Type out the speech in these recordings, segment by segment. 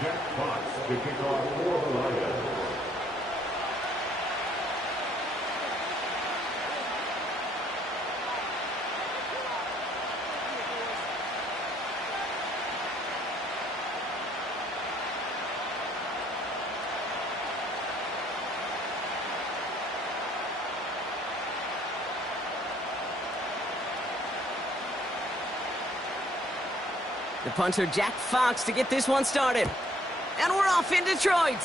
To kick off for the Lions. The punter, Jack Fox, to get this one started. And we're off in Detroit.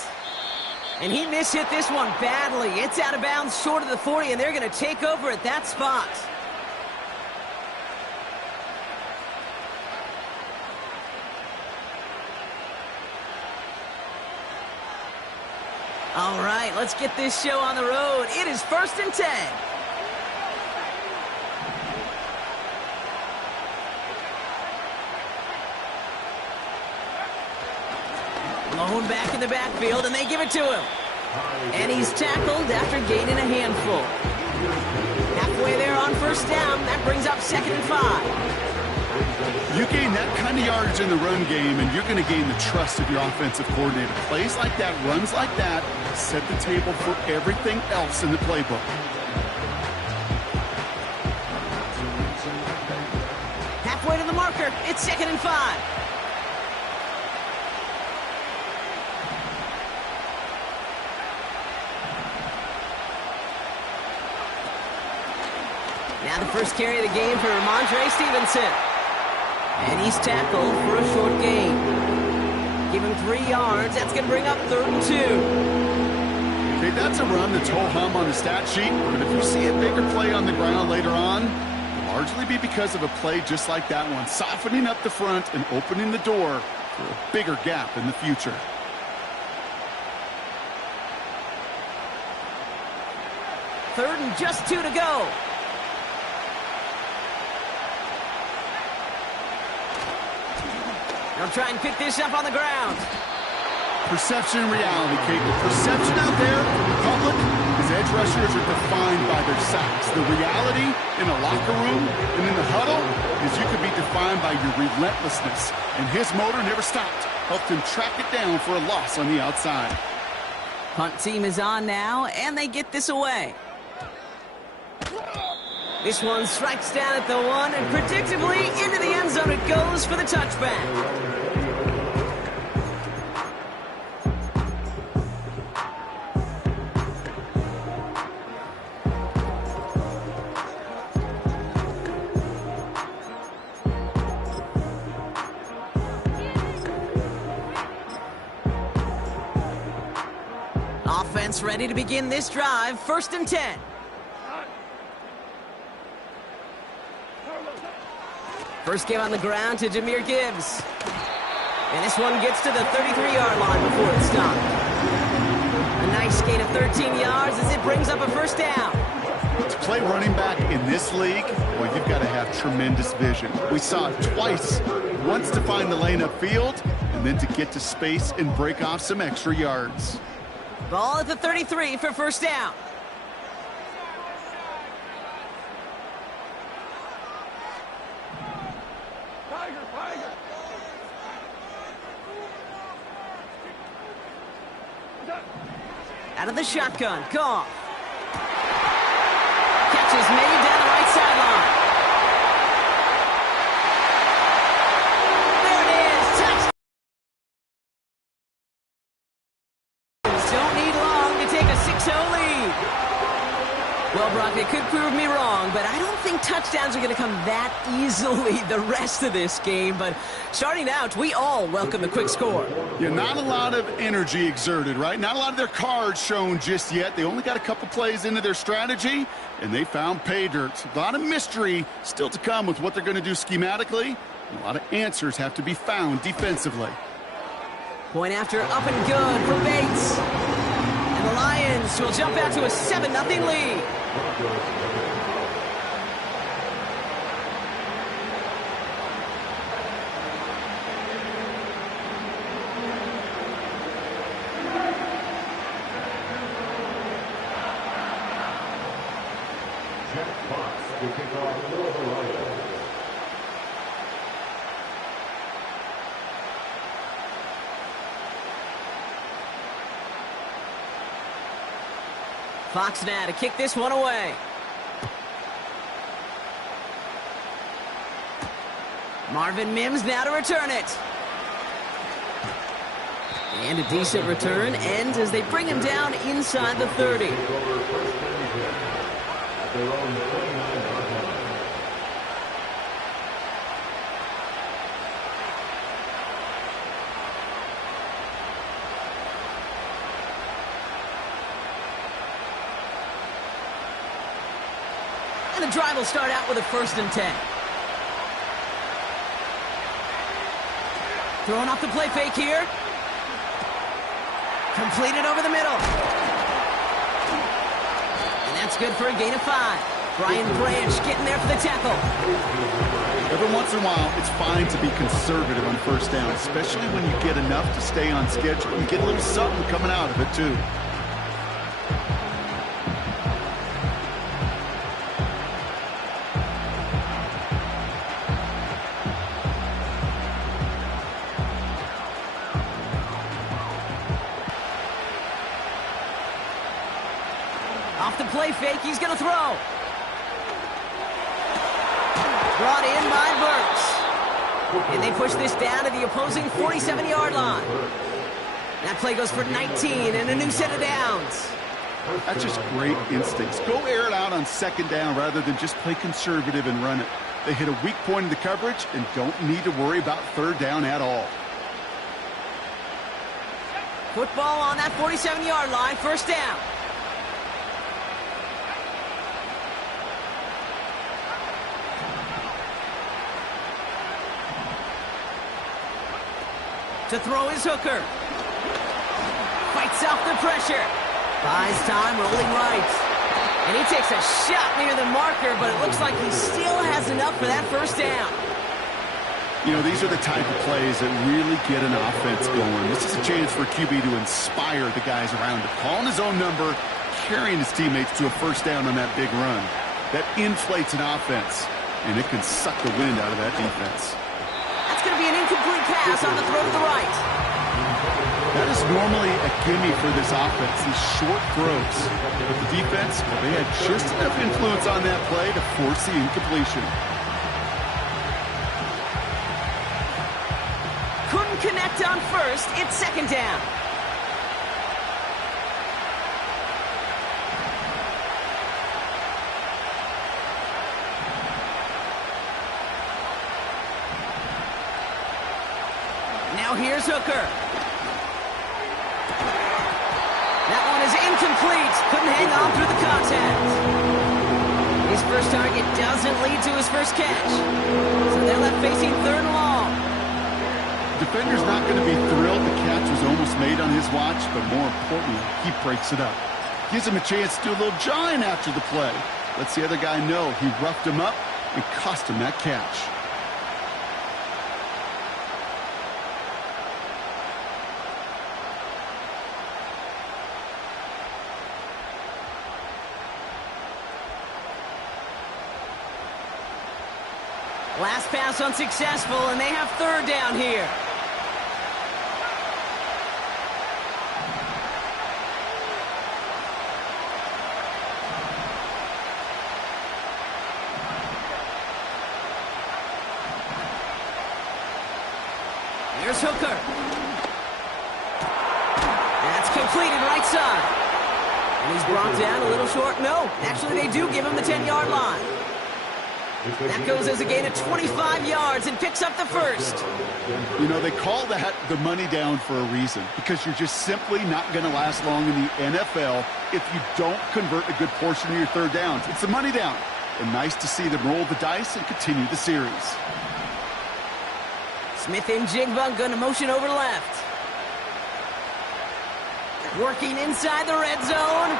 And he mishit this one badly. It's out of bounds short of the 40, and they're going to take over at that spot. All right, let's get this show on the road. It is 1st and 10. Blown back in the backfield, and they give it to him. And he's tackled after gaining a handful. Halfway there on 1st down. That brings up 2nd and 5. You gain that kind of yardage in the run game, and you're going to gain the trust of your offensive coordinator. Plays like that, runs like that, set the table for everything else in the playbook. Halfway to the marker. It's 2nd and 5. Now the first carry of the game for Ramondre Stevenson. And he's tackled for a short gain. Give him 3 yards. That's going to bring up 3rd and 2. Okay, that's a run that's ho-hum on the stat sheet. But if you see a bigger play on the ground later on, it'll largely be because of a play just like that one, softening up the front and opening the door for a bigger gap in the future. Third and just 2 to go. They'll try and pick this up on the ground. Perception and reality, Kate. The perception out there from the public is edge rushers are defined by their sacks. The reality in a locker room and in the huddle is you could be defined by your relentlessness. And his motor never stopped. Helped him track it down for a loss on the outside. Punt team is on now, and they get this away. This one strikes down at the 1, and predictably into the end zone it goes for the touchback. Offense ready to begin this drive. 1st and 10. First game on the ground to Jahmyr Gibbs. And this one gets to the 33-yard line before it's stopped. A nice gain of 13 yards as it brings up a 1st down. To play running back in this league, well, you've got to have tremendous vision. We saw it twice. Once to find the lane upfield, and then to get to space and break off some extra yards. Ball at the 33 for 1st down. Out of the shotgun, Goff. Catch is made down the right sideline. There it is, touchdown! Don't need long to take a 6-0 lead. Well, Brock, it could prove me wrong, but I don't think touchdowns are going to come that easily the rest of this game. But starting out, we all welcome the quick score. Yeah, not a lot of energy exerted, right? Not a lot of their cards shown just yet. They only got a couple plays into their strategy, and they found pay dirt. A lot of mystery still to come with what they're going to do schematically. A lot of answers have to be found defensively. Point after up and good for Bates. And the Lions will jump out to a 7-0 lead. To kick off for the Lions. Fox now to kick this one away. Marvin Mims now to return it. And a decent return ends as they bring him down inside the 30. Take over first and 10 at their own 29-yard line. And the drive will start out with a 1st and 10. Throwing off the play fake here. Completed over the middle. And that's good for a gain of 5. Brian Branch getting there for the tackle. Every once in a while, it's fine to be conservative on 1st down, especially when you get enough to stay on schedule. You get a little something coming out of it, too. Off the play fake, he's going to throw. Brought in by Burks. And they push this down to the opposing 47-yard line. That play goes for 19 and a new set of downs. That's just great instincts. Go air it out on 2nd down rather than just play conservative and run it. They hit a weak point in the coverage and don't need to worry about 3rd down at all. Football on that 47-yard line, 1st down. To throw is Hooker. Fights off the pressure. Buys time, rolling right. And he takes a shot near the marker, but it looks like he still has enough for that 1st down. You know, these are the type of plays that really get an offense going. This is a chance for QB to inspire the guys around him. Calling his own number, carrying his teammates to a 1st down on that big run. That inflates an offense, and it can suck the wind out of that defense. That's going to be an incomplete pass on the throw to the right. That is normally a gimme for this offense, these short throws. But the defense, well, they had just enough influence on that play to force the incompletion. Couldn't connect on 1st. It's 2nd down. Now here's Hooker. That one is incomplete. Couldn't hang on through the contact. His first target doesn't lead to his first catch. So they're left facing 3rd and long. Defender's not going to be thrilled the catch was almost made on his watch, but more importantly, he breaks it up. Gives him a chance to do a little jawing after the play. Lets the other guy know he roughed him up and cost him that catch. Last pass unsuccessful, and they have 3rd down here. Here's Hooker. That's completed right side. And he's brought down a little short. No, actually they do give him the 10-yard line. That goes as a gain of 25 yards and picks up the 1st. You know, they call that the money down for a reason, because you're just simply not going to last long in the NFL if you don't convert a good portion of your 3rd downs. It's the money down. And nice to see them roll the dice and continue the series. Smith and Jigba going to motion over left. Working inside the red zone.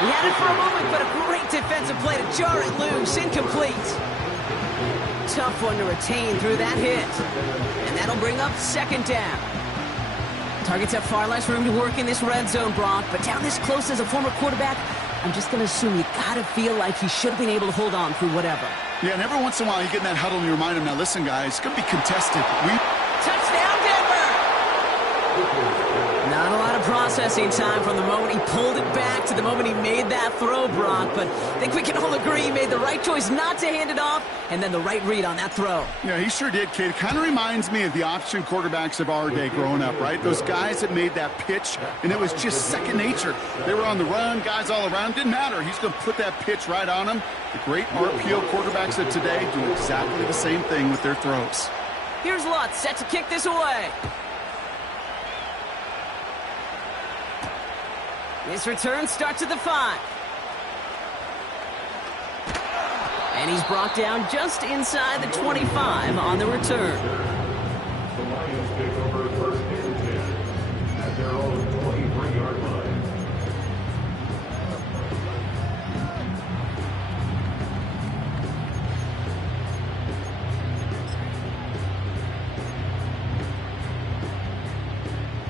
He had it for a moment, but a great defensive play to jar it loose. Incomplete. Tough one to retain through that hit. And that'll bring up 2nd down. Targets have far less room to work in this red zone, Brock, but down this close as a former quarterback, I'm just going to assume you got to feel like he should have been able to hold on through whatever. Yeah, and every once in a while you get in that huddle and you remind him, now listen, guys, it's going to be contested. Touchdown, Denver! Not a lot of process processing time from the moment he pulled it back to the moment he made that throw, Brock. But I think we can all agree he made the right choice not to hand it off, and then the right read on that throw. Yeah, he sure did, kid. It kind of reminds me of the option quarterbacks of our day growing up, right? Those guys that made that pitch, and it was just second nature. They were on the run, guys all around. Didn't matter. He's going to put that pitch right on him. The great RPO quarterbacks of today do exactly the same thing with their throws. Here's Lutz, set to kick this away. This return starts at the 5. And he's brought down just inside the 25 on the return. The Lions take over first and 10 at their own 23-yard line.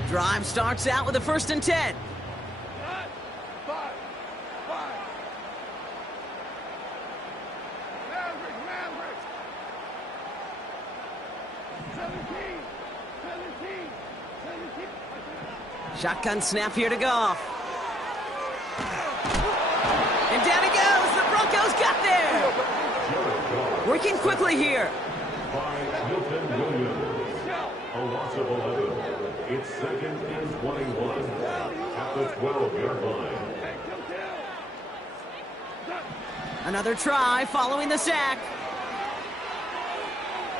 Drive starts out with a first and 10. Shotgun snap here to Goff. And down he goes. The Broncos got there. Working quickly here. By Milton Williams. A loss of 11. It's second and 21 at the 12-yard line. Another try following the sack.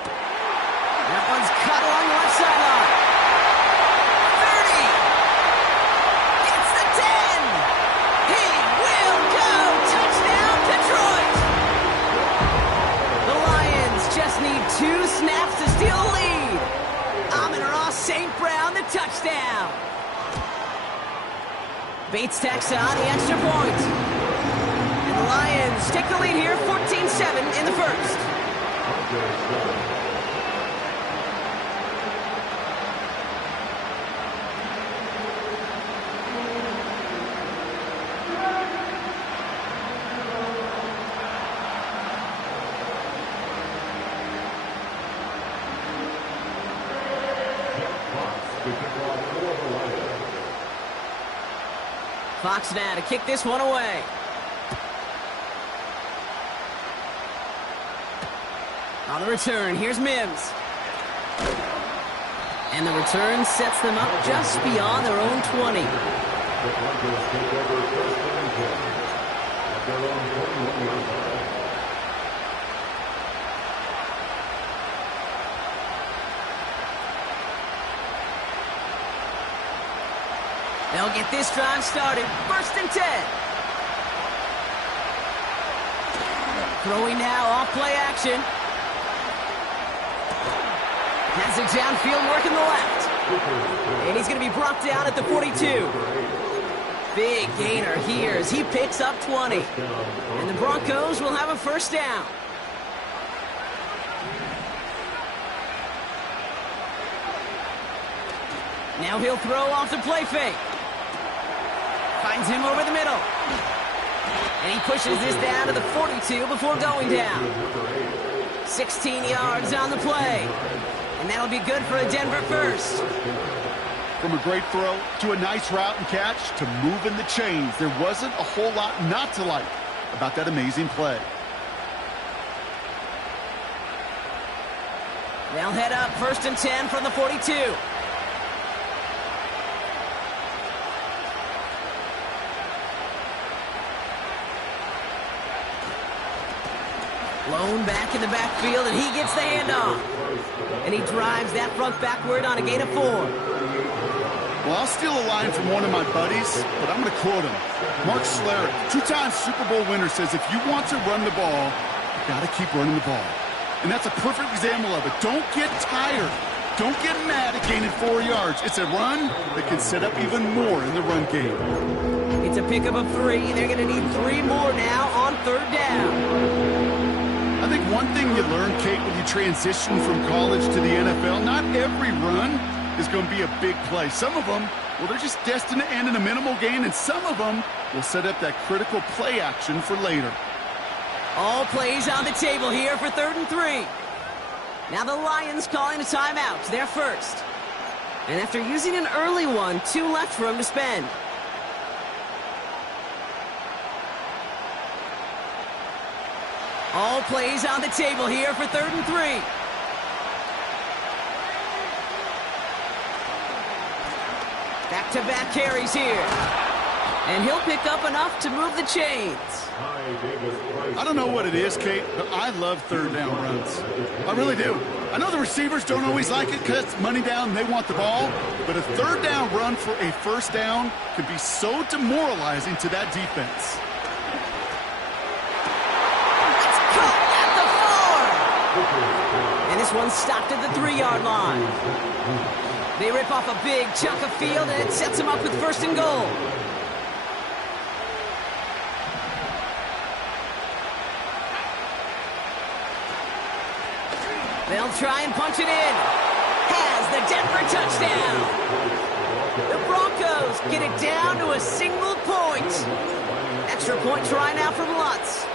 That one's cut along the left sideline. 30. It's the 10. He will go. Touchdown, Detroit. The Lions just need 2 snaps to steal the lead. Amon-Ra St. Brown, the touchdown. Bates tacks on the extra point. And the Lions take the lead here, 14-7 in the first. Fox now to kick this one away. On the return, here's Mims. And the return sets them up just beyond their own 20. The Broncos take over first and 10 at their own 21-yard line. They'll get this drive started. First and 10. Throwing now off play action. Has it downfield, working the left. And he's going to be brought down at the 42. Big gainer here as he picks up 20. And the Broncos will have a first down. Now he'll throw off the play fake. Finds him over the middle. And he pushes this down to the 42 before going down. 16 yards on the play. And that'll be good for a Denver first. From a great throw to a nice route and catch to moving the chains, there wasn't a whole lot not to like about that amazing play. They'll head up first and 10 from the 42. Lone back in the backfield, and he gets the handoff. And he drives that front backward on a gain of 4. Well, I'll steal a line from one of my buddies, but I'm going to quote him. Mark Schlereth, 2-time Super Bowl winner, says if you want to run the ball, you got to keep running the ball. And that's a perfect example of it. Don't get tired. Don't get mad at gaining 4 yards. It's a run that can set up even more in the run game. It's a pickup of 3. They're going to need 3 more now on third down. I think one thing you learn, Kate, when you transition from college to the NFL, not every run is going to be a big play. Some of them, well, they're just destined to end in a minimal gain, and some of them will set up that critical play action for later. All plays on the table here for third and 3. Now the Lions calling a timeout. They're first. And after using an early one, 2 left for him to spend. All plays on the table here for 3rd and 3. Back-to-back carries here. And he'll pick up enough to move the chains. I don't know what it is, Kate, but I love 3rd down runs. I really do. I know the receivers don't always like it because it's money down, they want the ball, but a 3rd down run for a 1st down can be so demoralizing to that defense. And this one's stopped at the 3-yard line. They rip off a big chunk of field, and it sets them up with 1st and goal. They'll try and punch it in. Has the Denver touchdown. The Broncos get it down to a single point. Extra point try now from Lutz.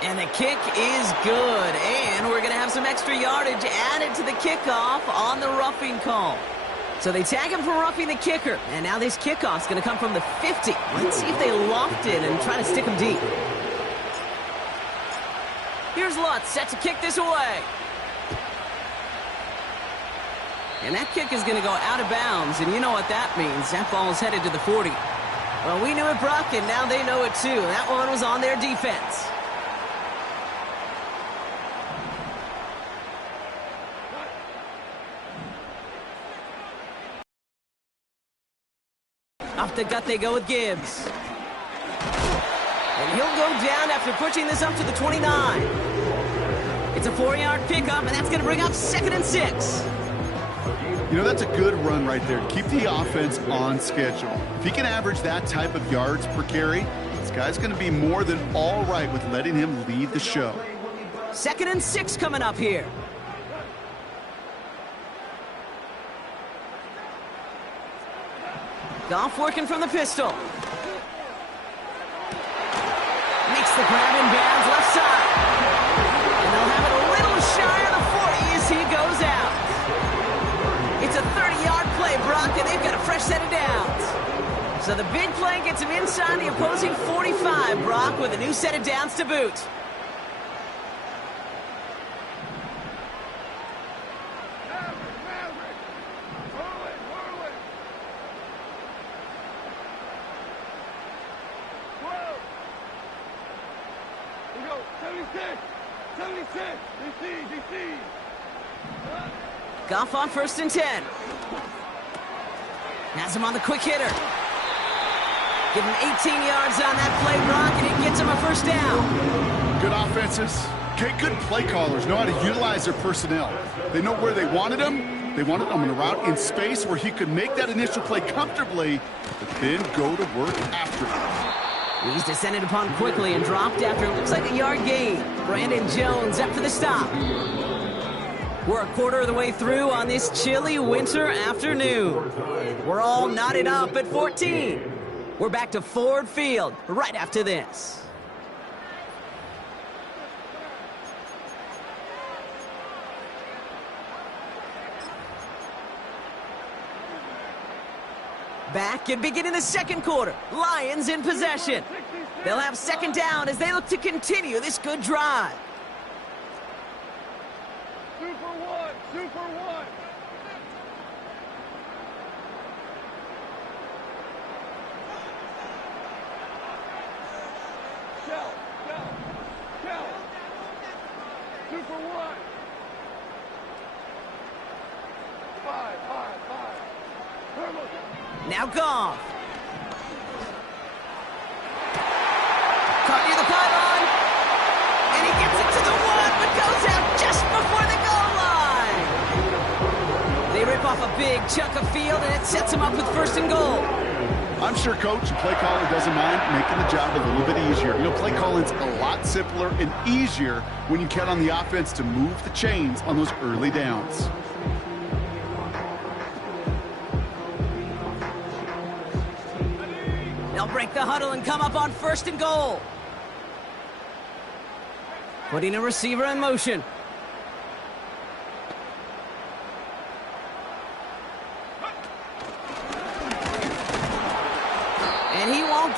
And the kick is good. And we're going to have some extra yardage added to the kickoff on the roughing call. So they tag him for roughing the kicker. And now this kickoff's going to come from the 50. Let's see if they loft it and try to stick him deep. Here's Lutz, set to kick this away. And that kick is going to go out of bounds. And you know what that means. That ball is headed to the 40. Well, we knew it, Brock, and now they know it too. That one was on their defense. Off the gut they go with Gibbs. And he'll go down after pushing this up to the 29. It's a 4-yard pickup, and that's going to bring up 2nd and 6. You know, that's a good run right there. Keep the offense on schedule. If he can average that type of yards per carry, this guy's going to be more than all right with letting him lead the show. 2nd and 6 coming up here. Goff working from the pistol. Makes the grab in bounds left side. And they'll have it a little shy of the 40 as he goes out. It's a 30-yard play, Brock, and they've got a fresh set of downs. So the big play gets him inside the opposing 45, Brock, with a new set of downs to boot. Goff on 1st and 10. Has him on the quick hitter. Give him 18 yards on that play, Brock, and it gets him a 1st down. Good offenses. Okay, good play callers know how to utilize their personnel. They know where they wanted him. They wanted him in a route in space where he could make that initial play comfortably, but then go to work after it. He's descended upon quickly and dropped after it looks like a yard gain. Brandon Jones up for the stop. We're a quarter of the way through on this chilly winter afternoon. We're all knotted up at 14. We're back to Ford Field right after this. Back and beginning the 2nd quarter. Lions in possession. They'll have 2nd down as they look to continue this good drive. Super one. Shell. Super one. 5. Now Goff. Caught near the pylon. And he gets it to the 1, but goes out just before the goal line. They rip off a big chunk of field, and it sets him up with 1st and goal. I'm sure coach and play caller doesn't mind making the job a little bit easier. You know, play calling's a lot simpler and easier when you count on the offense to move the chains on those early downs. They'll break the huddle and come up on 1st and goal. Putting a receiver in motion.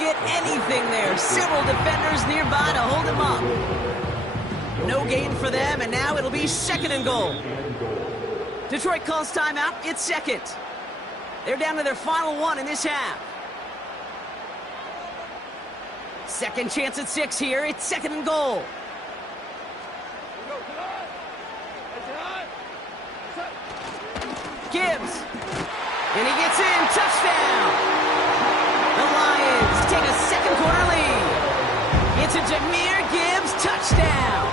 get anything there. Several defenders nearby to hold him up. No gain for them, and now it'll be 2nd and goal. Detroit calls timeout. It's second. They're down to their final one in this half. Second chance at 6 here. It's 2nd and goal. Gibbs. And he gets in. Touchdown. The Lions take a second quarter lead. It's a Jahmyr Gibbs touchdown.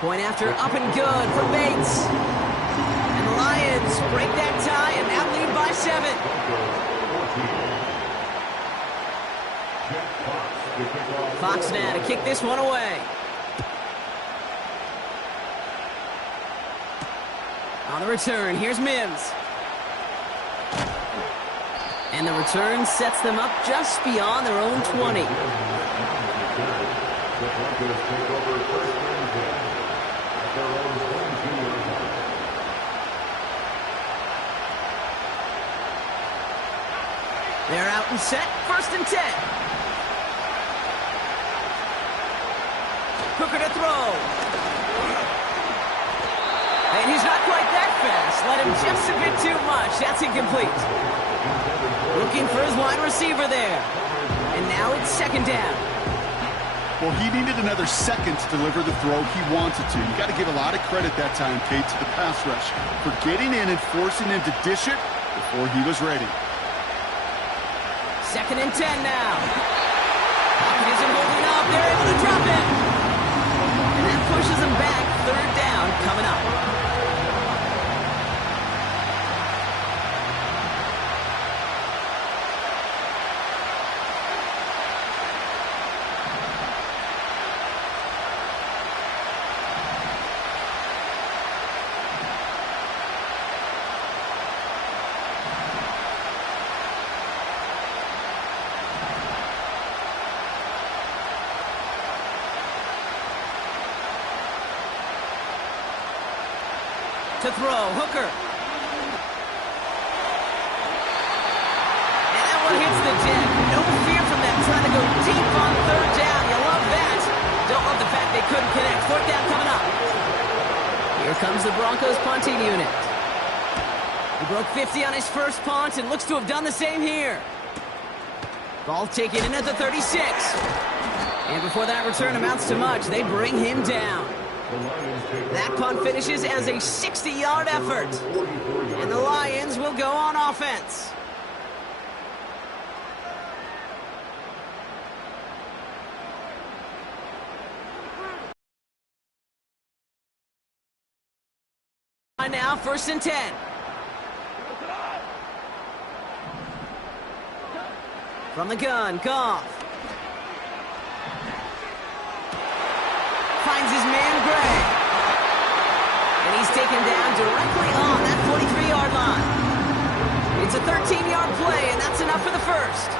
Point after up and good for Bates. And the Lions break that tie and now lead by 7. Fox now to kick this one away. On the return, here's Mims. And the return sets them up just beyond their own 20. They're out and set, 1st and 10. Hooker to throw. And he's not quite that fast. Let him just a bit too much. That's incomplete. Looking for his wide receiver there. And now it's 2nd down. Well, he needed another second to deliver the throw he wanted to. You got to give a lot of credit that time, Kate, to the pass rush for getting in and forcing him to dish it before he was ready. 2nd and 10 now. Pocket isn't holding up. They're able to drop it. And that pushes them back. 3rd down coming up. To throw, Hooker. And that one hits the deck. No fear from them trying to go deep on 3rd down. You love that. Don't love the fact they couldn't connect. 4th down coming up. Here comes the Broncos punting unit. He broke 50 on his first punt and looks to have done the same here. Ball taken in at the 36. And before that return amounts to much, they bring him down. That punt finishes as a 60-yard effort. And the Lions will go on offense. Now, 1st and 10. From the gun, Goff. Finds his man, Gray. And he's taken down directly on that 43-yard line. It's a 13-yard play, and that's enough for the first.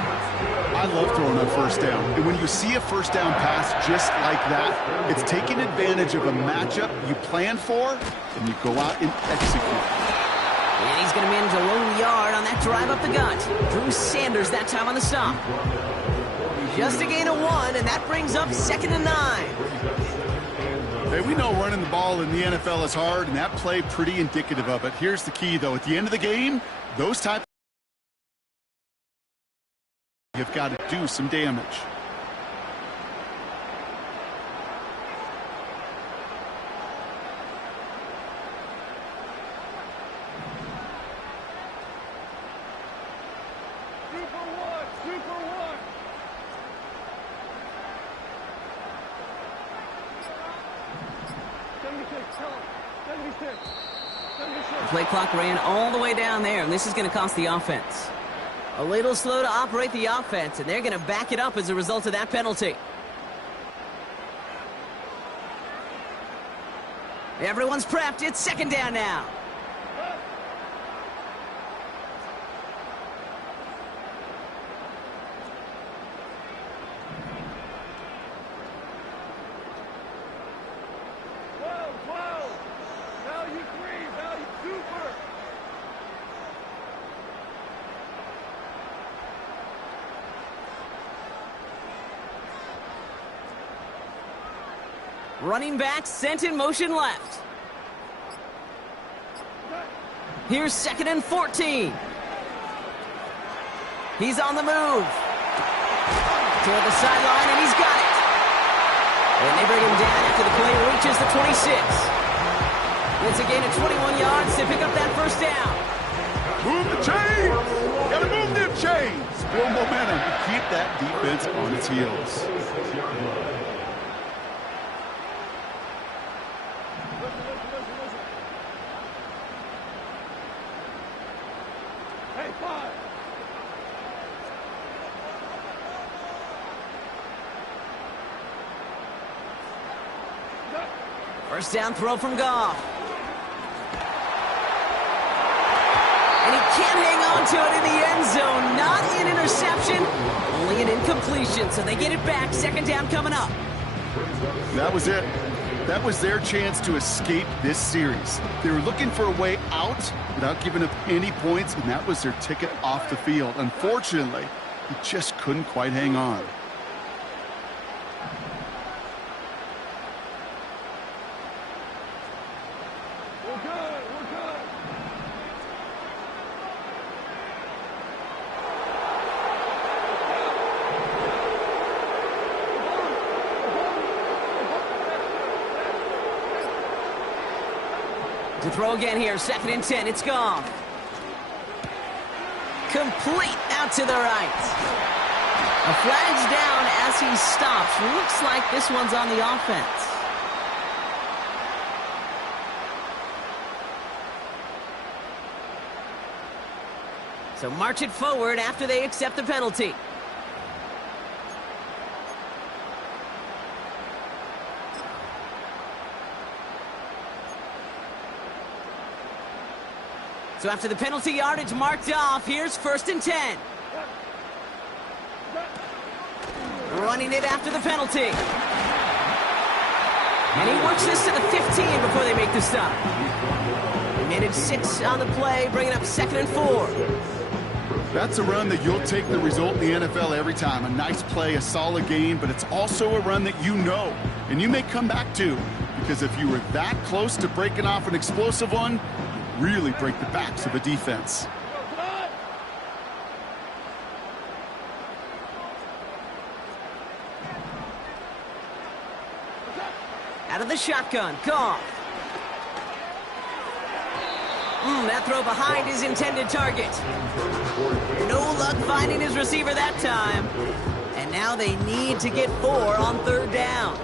I love throwing on 1st down. And when you see a 1st down pass just like that, it's taking advantage of a matchup you plan for, and you go out and execute. And he's going to manage a lone yard on that drive up the gut. Drew Sanders that time on the stop. Just a gain of 1, and that brings up 2nd and 9. Hey, we know running the ball in the NFL is hard, and that play pretty indicative of it. Here's the key, though. At the end of the game, those types you've got to do some damage. The play clock ran all the way down there, and this is going to cost the offense. A little slow to operate the offense, and they're going to back it up as a result of that penalty. Everyone's prepped. It's 2nd down now. Running back sent in motion left. Here's 2nd and 14. He's on the move. Toward the sideline, and he's got it. And they bring him down after the play reaches the 26. It's a gain of 21 yards to pick up that first down. Move the chains! Gotta move them chains! Build momentum to keep that defense on its heels. Hey, 5. First down throw from Goff. And he can't hang on to it in the end zone. Not an interception, only an incompletion. So they get it back. 2nd down coming up. That was it. That was their chance to escape this series. They were looking for a way out without giving up any points, and that was their ticket off the field. Unfortunately, he just couldn't quite hang on. We're good. We're good. To throw again here, 2nd and 10. It's gone. Complete out to the right. A flag's down as he stops. Looks like this one's on the offense. So march it forward after they accept the penalty. So after the penalty yardage marked off, here's 1st and 10. Running it after the penalty. And he works this to the 15 before they make the stop. Minute 6 on the play, bringing up 2nd and 4. That's a run that you'll take the result in the NFL every time. A nice play, a solid game, but it's also a run that you know and you may come back to, because if you were that close to breaking off an explosive one, you really break the backs of a defense. Out of the shotgun, Goff. That throw behind his intended target. No luck finding his receiver that time. And now they need to get 4 on 3rd down.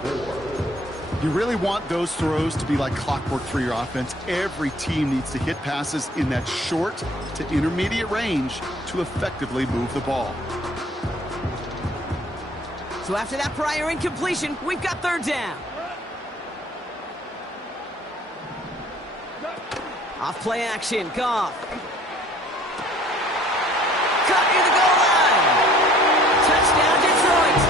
You really want those throws to be like clockwork for your offense. Every team needs to hit passes in that short to intermediate range to effectively move the ball. So after that prior incompletion, we've got 3rd down. Off play action, Goff. Cut near the goal line. Touchdown, Detroit.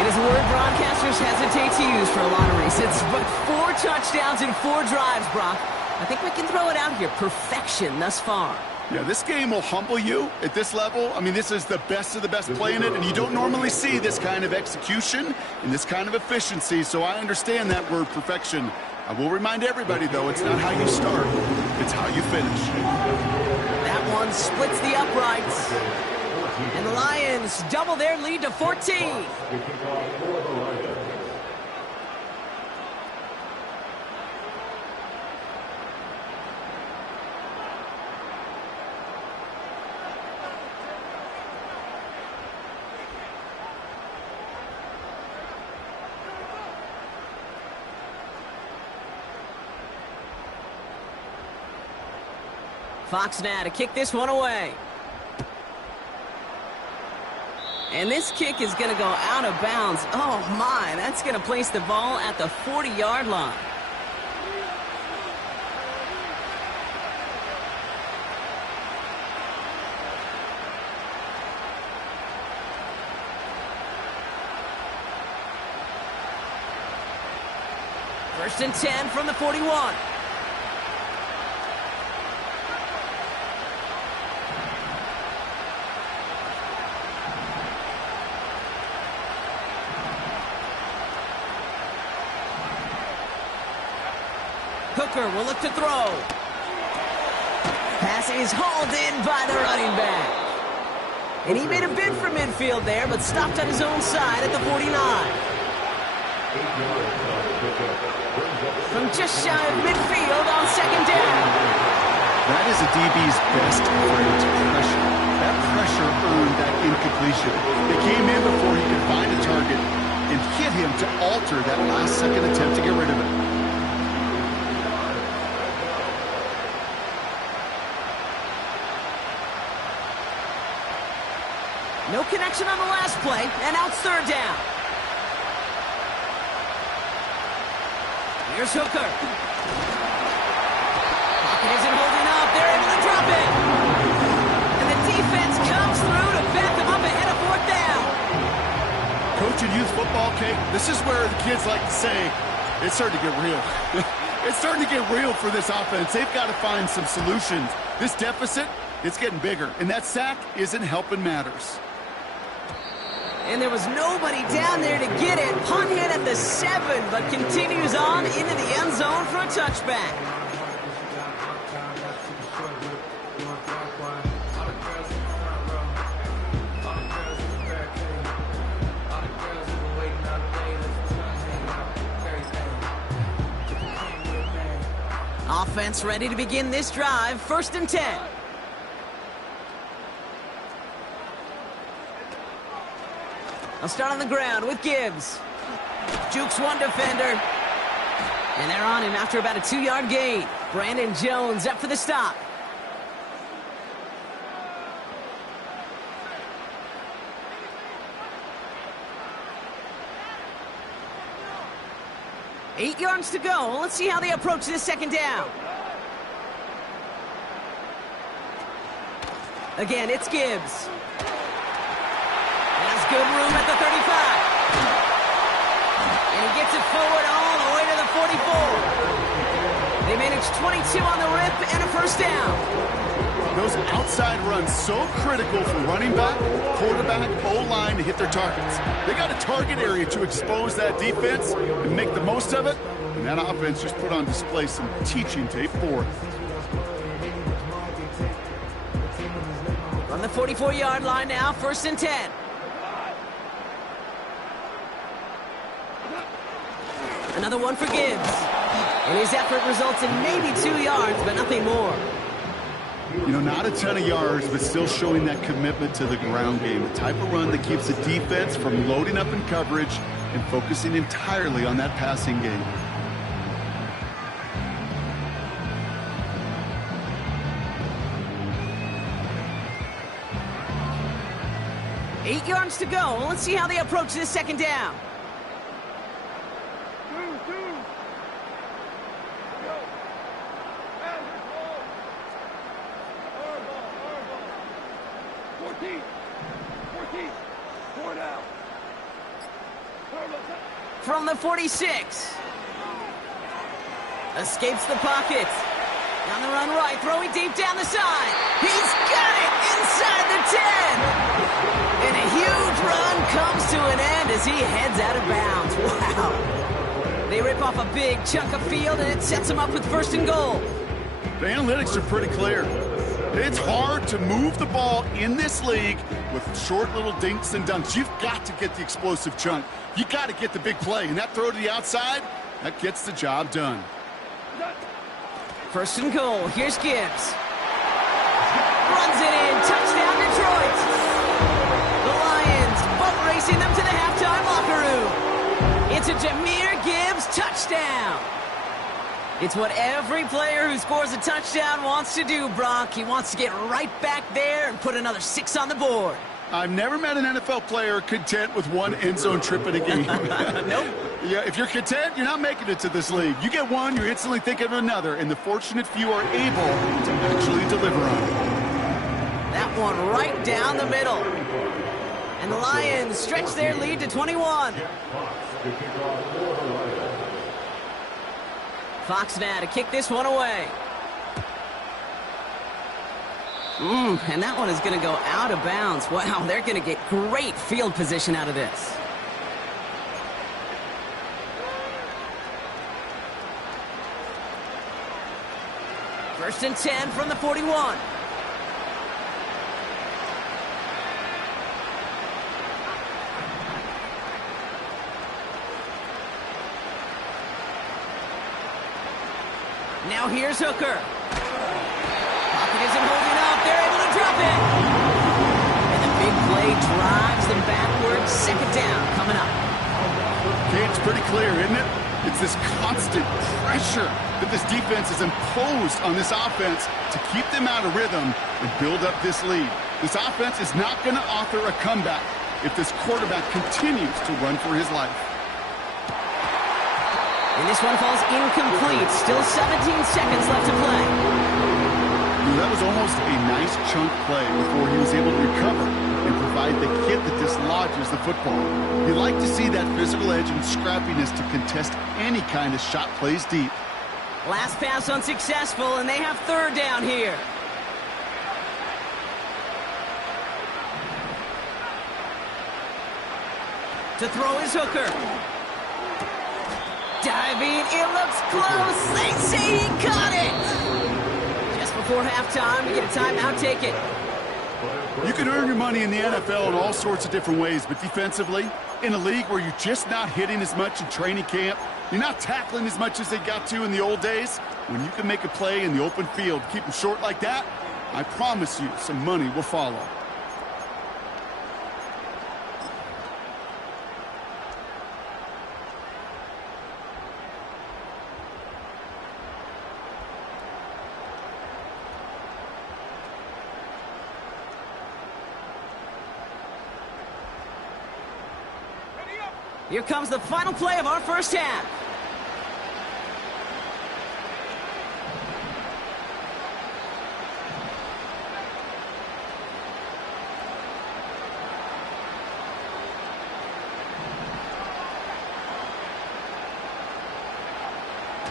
It is a word broadcasters hesitate to use for a lot of reasons, but 4 touchdowns in 4 drives, Brock. I think we can throw it out here. Perfection thus far. Yeah, this game will humble you at this level. I mean, this is the best of the best playing it, and you don't normally see this kind of execution and this kind of efficiency, so I understand that word perfection. I will remind everybody, though, it's not how you start, it's how you finish. That one splits the uprights. And the Lions double their lead to 14. Fox now to kick this one away. And this kick is going to go out of bounds. Oh, my. That's going to place the ball at the 40-yard line. First and 10 from the 41. Hooker will look to throw. Pass is hauled in by the running back. And he made a bid for midfield there, but stopped on his own side at the 49. From just shy of midfield on second down. That is a DB's best friend, pressure. That pressure earned that incompletion. They came in before he could find a target and hit him to alter that last-second attempt to get rid of it. No connection on the last play, and now it's third down. Here's Hooker. Pocket isn't holding up. They're able to drop it. And the defense comes through to back them up ahead of fourth down. Coaching youth football, Kate, this is where the kids like to say, it's starting to get real. It's starting to get real for this offense. They've got to find some solutions. This deficit, it's getting bigger, and that sack isn't helping matters. And there was nobody down there to get it. Punt hit at the 7, but continues on into the end zone for a touchback. Offense ready to begin this drive. 1st and 10. I'll start on the ground with Gibbs. Jukes one defender. And they're on him after about a 2-yard gain. Brandon Jones up for the stop. Eight yards to go. Let's see how they approach this second down. Again, it's Gibbs. Has good room at the 35. And he gets it forward all the way to the 44. They manage 22 on the rip and a first down. Those outside runs so critical for running back, quarterback, O-line to hit their targets. They got a target area to expose that defense and make the most of it. And that offense just put on display some teaching tape for it. On the 44-yard line now, 1st and 10. Another one for Gibbs. And his effort results in maybe 2 yards, but nothing more. You know, not a ton of yards, but still showing that commitment to the ground game. The type of run that keeps the defense from loading up in coverage and focusing entirely on that passing game. Eight yards to go. Let's see how they approach this second down. From the 46. Escapes the pocket. On the run right, throwing deep down the side. He's got it inside the 10. And a huge run comes to an end as he heads out of bounds. Wow. They rip off a big chunk of field, and it sets him up with 1st and goal. The analytics are pretty clear. It's hard to move the ball in this league with short little dinks and dunks. You've got to get the explosive chunk. You got to get the big play. And that throw to the outside, that gets the job done. 1st and goal. Here's Gibbs. Runs it in. Touchdown, Detroit. The Lions boat racing them to the halftime locker room. It's a Jahmyr Gibbs touchdown. It's what every player who scores a touchdown wants to do, Brock. He wants to get right back there and put another 6 on the board. I've never met an NFL player content with one end zone trip in a game. Nope. Yeah, if you're content, you're not making it to this league. You get one, you're instantly thinking of another, and the fortunate few are able to actually deliver on it. That one right down the middle. And the Lions stretch their lead to 21. Fox now to kick this one away. And that one is going to go out of bounds. Wow, they're going to get great field position out of this. First and 10 from the 41. Now here's Hooker. Pocket isn't holding up. They're able to drop it. And the big play drives them backwards. Second down coming up. Okay, it's pretty clear, isn't it? It's this constant pressure that this defense has imposed on this offense to keep them out of rhythm and build up this lead. This offense is not going to author a comeback if this quarterback continues to run for his life. And this one falls incomplete. Still 17 seconds left to play. That was almost a nice chunk play before he was able to recover and provide the hit that dislodges the football. You like to see that physical edge and scrappiness to contest any kind of shot plays deep. Last pass unsuccessful, and they have third down here. To throw is Hooker. Diving, it looks close. They say he caught it. Just before halftime, we get a timeout, take it. You can earn your money in the NFL in all sorts of different ways, but defensively, in a league where you're just not hitting as much in training camp, you're not tackling as much as they got to in the old days, when you can make a play in the open field, keep them short like that, I promise you some money will follow. Here comes the final play of our first half.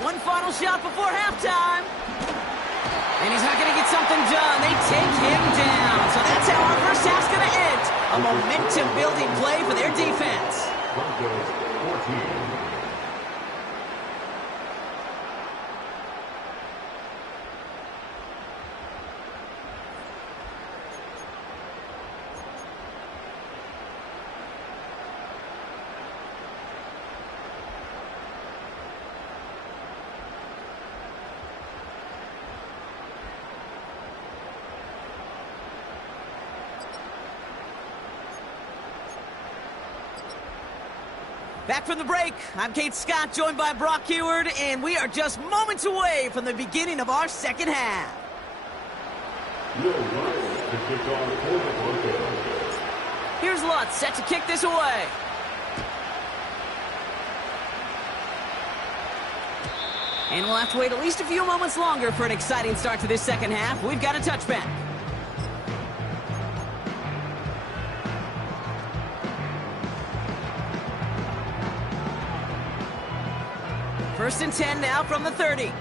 One final shot before halftime. And he's not going to get something done. They take him down. So that's how our first half's going to end. A momentum-building play for their defense. Broncos 14. Back from the break, I'm Kate Scott, joined by Brock Heward, and we are just moments away from the beginning of our second half. Will Lutz to kick off for the Broncos. Here's Lutz, set to kick this away. And we'll have to wait at least a few moments longer for an exciting start to this second half. We've got a touchback. First and 10 now from the 30.